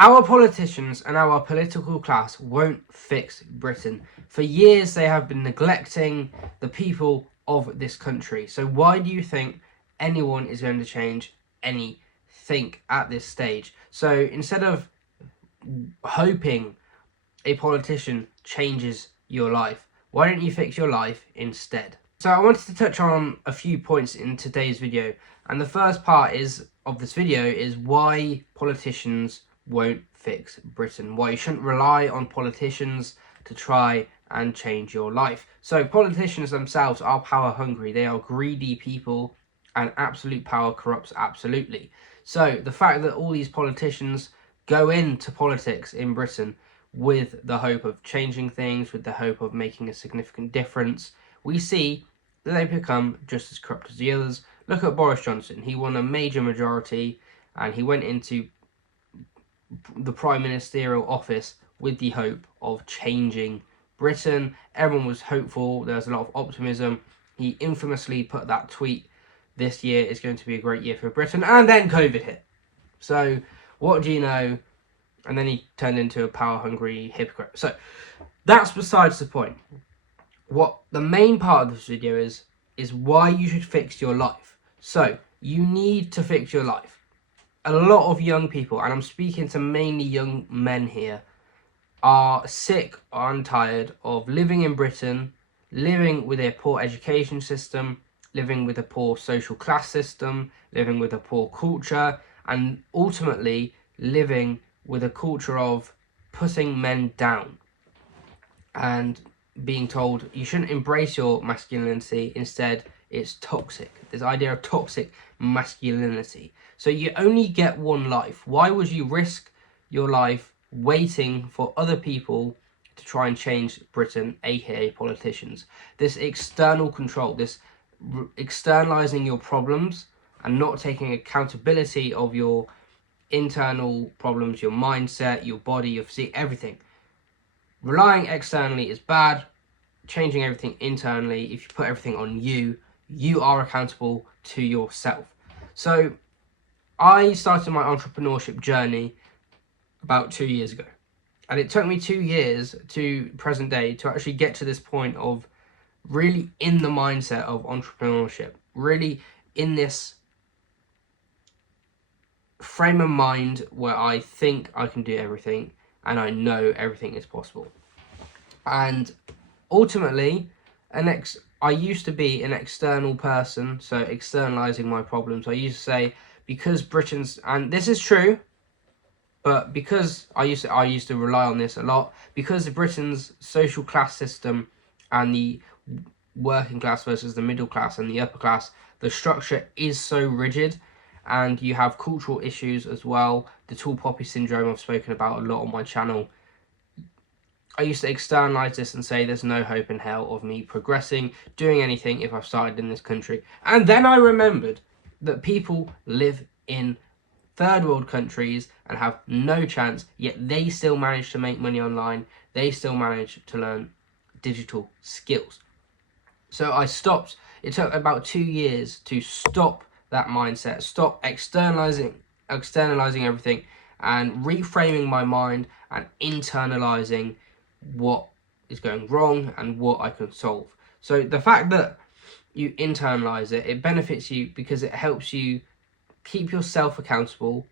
Our politicians and our political class won't fix Britain. For years they have been neglecting the people of this country. So why do you think anyone is going to change anything at this stage? So instead of hoping a politician changes your life, why don't you fix your life instead? So I wanted to touch on a few points in today's video, and the first part of this video is why politicians won't fix Britain, why you shouldn't rely on politicians to try and change your life. So politicians themselves are power hungry, they are greedy people, and absolute power corrupts absolutely. So the fact that all these politicians go into politics in Britain with the hope of changing things, with the hope of making a significant difference, we see that they become just as corrupt as the others. Look at Boris Johnson. He won a major majority and he went into the prime ministerial office with the hope of changing Britain. Everyone was hopeful. There was a lot of optimism. He infamously put that tweet, "This year is going to be a great year for Britain," and then COVID hit. So what do you know? And then he turned into a power-hungry hypocrite. So that's besides the point. What the main part of this video is why you should fix your life. So you need to fix your life. A lot of young people, and I'm speaking to mainly young men here, are sick and tired of living in Britain, living with a poor education system, living with a poor social class system, living with a poor culture, and ultimately living with a culture of putting men down and being told you shouldn't embrace your masculinity, instead it's toxic. This idea of toxic masculinity. So you only get one life. Why would you risk your life waiting for other people to try and change Britain, aka politicians? This external control, this externalizing your problems and not taking accountability of your internal problems, your mindset, your body, your physique, everything. Relying externally is bad. Changing everything internally, if you put everything on you, you are accountable to yourself. So I started my entrepreneurship journey about 2 years ago, and it took me 2 years to present day to actually get to this point of really in the mindset of entrepreneurship, really in this frame of mind where I think I can do everything and I know everything is possible. And ultimately, I used to be an external person, so externalizing my problems. I used to say, because Britain's, and this is true, but because I used to rely on this a lot, because Britain's social class system and the working class versus the middle class and the upper class, the structure is so rigid, and you have cultural issues as well. The tall poppy syndrome I've spoken about a lot on my channel. I used to externalize this and say there's no hope in hell of me progressing, doing anything if I've started in this country. And then I remembered that people live in third world countries and have no chance, yet they still manage to make money online. They still manage to learn digital skills. So I stopped. It took about 2 years to stop that mindset, stop externalizing everything and reframing my mind and internalizing what is going wrong and what I can solve. So the fact that you internalize it, it benefits you because it helps you keep yourself accountable,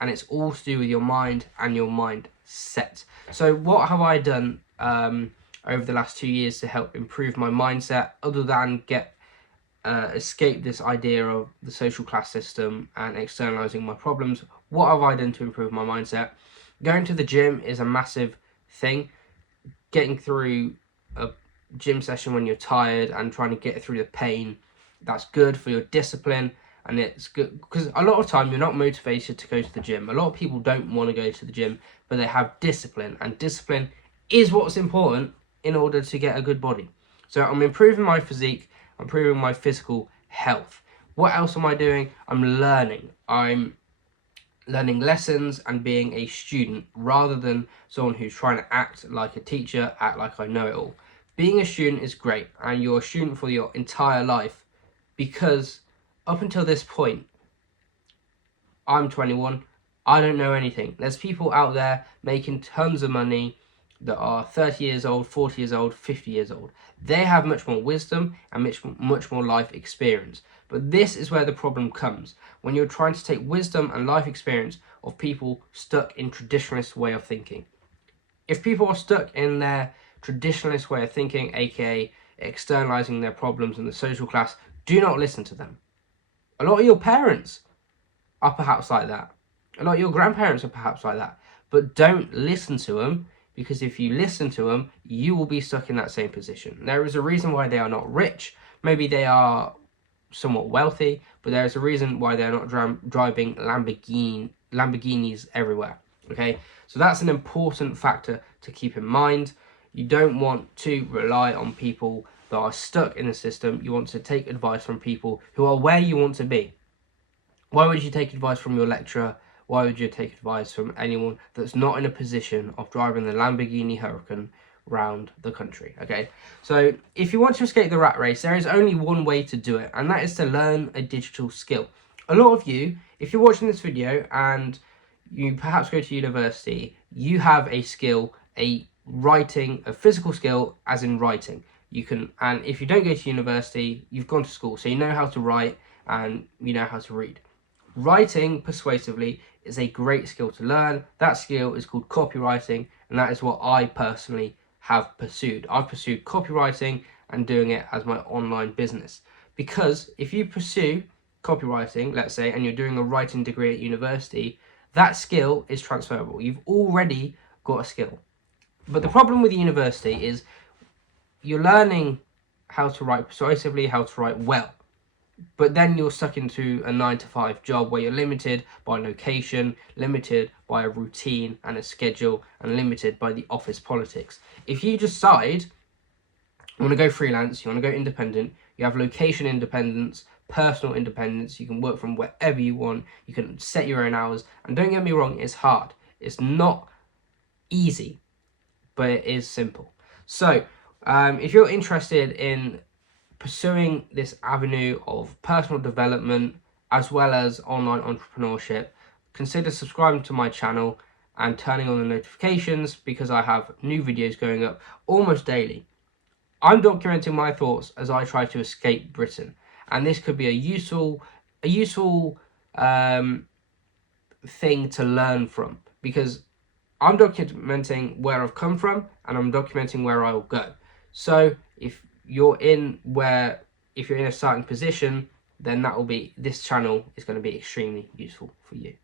and it's all to do with your mind and your mindset. So what have I done over the last 2 years to help improve my mindset, other than escape this idea of the social class system and externalizing my problems? What have I done to improve my mindset? Going to the gym is a massive thing. Getting through a gym session when you're tired and trying to get through the pain, that's good for your discipline, and it's good because a lot of time you're not motivated to go to the gym. A lot of people don't want to go to the gym, but they have discipline, and discipline is what's important in order to get a good body. So I'm improving my physique, I'm improving my physical health. What else am I doing? I'm learning lessons and being a student rather than someone who's trying to act like a teacher, act like I know it all. Being a student is great, and you're a student for your entire life, because up until this point, I'm 21, I don't know anything. There's people out there making tons of money that are 30 years old, 40 years old, 50 years old. They have much more wisdom and much more life experience. But this is where the problem comes, when you're trying to take wisdom and life experience of people stuck in traditionalist way of thinking. If people are stuck in their traditionalist way of thinking, aka externalizing their problems in the social class, do not listen to them. A lot of your parents are perhaps like that. A lot of your grandparents are perhaps like that. But don't listen to them, because if you listen to them, you will be stuck in that same position. There is a reason why they are not rich. Maybe they are somewhat wealthy, but there is a reason why they're not driving Lamborghinis everywhere. Okay, so that's an important factor to keep in mind. You don't want to rely on people that are stuck in the system. You want to take advice from people who are where you want to be. Why would you take advice from your lecturer? Why would you take advice from anyone that's not in a position of driving the Lamborghini Huracan round the country? Okay, so if you want to escape the rat race, there is only one way to do it, and that is to learn a digital skill. A lot of you, if you're watching this video and you perhaps go to university, you have a skill, a physical skill, as in writing. You can, and if you don't go to university, you've gone to school, so you know how to write and you know how to read. Writing persuasively is a great skill to learn. That skill is called copywriting, and that is what I personally have pursued. I've pursued copywriting and doing it as my online business. Because if you pursue copywriting, let's say, and you're doing a writing degree at university, that skill is transferable. You've already got a skill. But the problem with university is you're learning how to write persuasively, how to write well. But then you're stuck into a 9-to-5 job where you're limited by location, limited by a routine and a schedule, and limited by the office politics. If you decide you want to go freelance, you want to go independent, you have location independence, personal independence, you can work from wherever you want, you can set your own hours, and don't get me wrong, it's hard. It's not easy, but it is simple. So, if you're interested in pursuing this avenue of personal development as well as online entrepreneurship, consider subscribing to my channel and turning on the notifications, because I have new videos going up almost daily. I'm documenting my thoughts as I try to escape Britain, and this could be a useful thing to learn from, because I'm documenting where I've come from and I'm documenting where I will go. So if you're in a certain position, then this channel is going to be extremely useful for you.